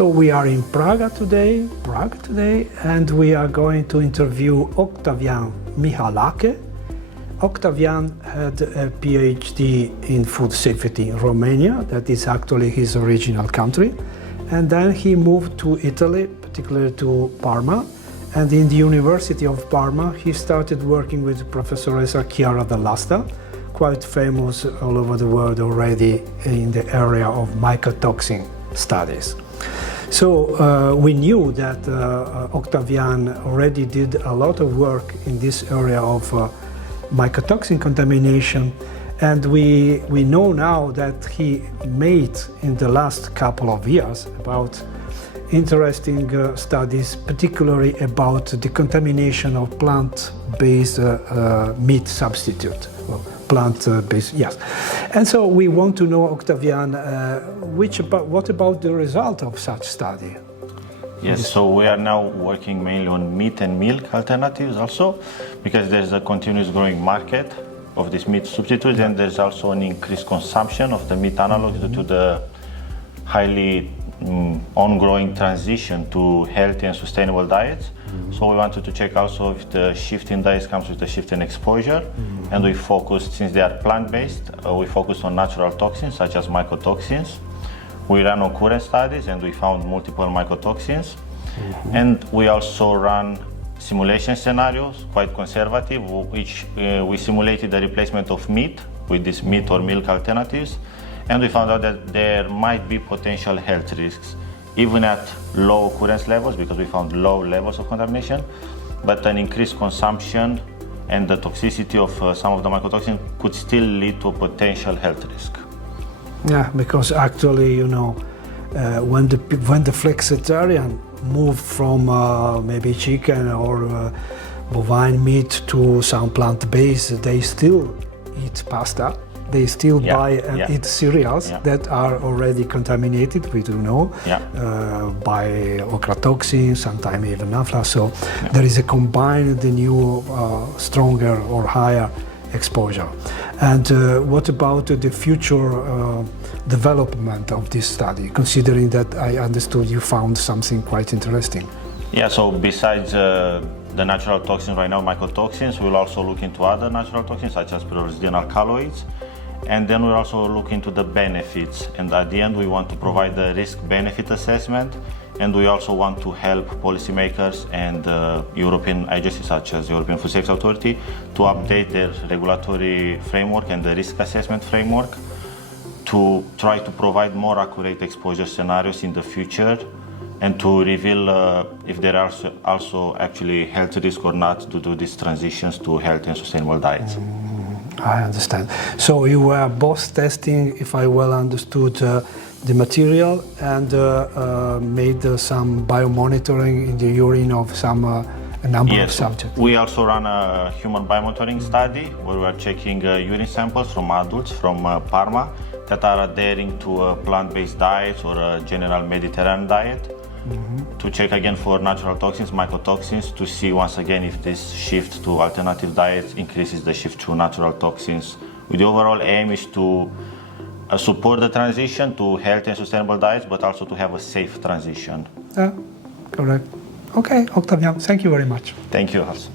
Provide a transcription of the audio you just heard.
So we are in Prague today, and we are going to interview Octavian Mihalache. Octavian had a PhD in food safety in Romania, that is actually his original country. And then he moved to Italy, particularly to Parma. And in the University of Parma, he started working with Professoressa Chiara Dell'Asta, quite famous all over the world already in the area of mycotoxin studies. So we knew that Octavian already did a lot of work in this area of mycotoxin contamination, and we know now that he made in the last couple of years about interesting studies, particularly about the contamination of plant-based meat substitute. Well, plant-based, yes. And so we want to know, Octavian, what about the result of such study? Yes, so we are now working mainly on meat and milk alternatives also, because there's a continuous growing market of these meat substitutes, and there's also an increased consumption of the meat analogs due to the highly ongoing transition to healthy and sustainable diets. So we wanted to check also if the shift in diets comes with a shift in exposure, and we focused, since they are plant-based, we focused on natural toxins such as mycotoxins. We ran occurrence studies and we found multiple mycotoxins, and we also ran simulation scenarios, quite conservative, which we simulated the replacement of meat with these meat or milk alternatives, and we found out that there might be potential health risks, even at low occurrence levels, because we found low levels of contamination, but an increased consumption and the toxicity of some of the mycotoxins could still lead to a potential health risk. Yeah, because actually, you know, when the flexitarian moved from maybe chicken or bovine meat to some plant-based, they still eat pasta. They still buy and eat cereals that are already contaminated, we do know, by ochratoxin, sometimes even naphtha. So there is a combined new, stronger or higher exposure. And what about the future development of this study, considering that I understood you found something quite interesting? Yeah, so besides the natural toxins right now, mycotoxins, we'll also look into other natural toxins such as pyrolysis and alkaloids. And then we'll also look into the benefits. And at the end, we want to provide the risk-benefit assessment. And we also want to help policymakers and European agencies such as the European Food Safety Authority to update their regulatory framework and the risk assessment framework to try to provide more accurate exposure scenarios in the future and to reveal if there are also actually health risk or not to do these transitions to healthy and sustainable diets. I understand. So you were both testing, if I well understood, the material and made some biomonitoring in the urine of a number of subjects. We also ran a human biomonitoring study where we are checking urine samples from adults from Parma that are adhering to a plant-based diet or a general Mediterranean diet, to check again for natural toxins, mycotoxins, to see once again if this shift to alternative diets increases the shift to natural toxins. The overall aim is to support the transition to healthy and sustainable diets, but also to have a safe transition. Correct. Okay, Octavian, thank you very much. Thank you, Hans.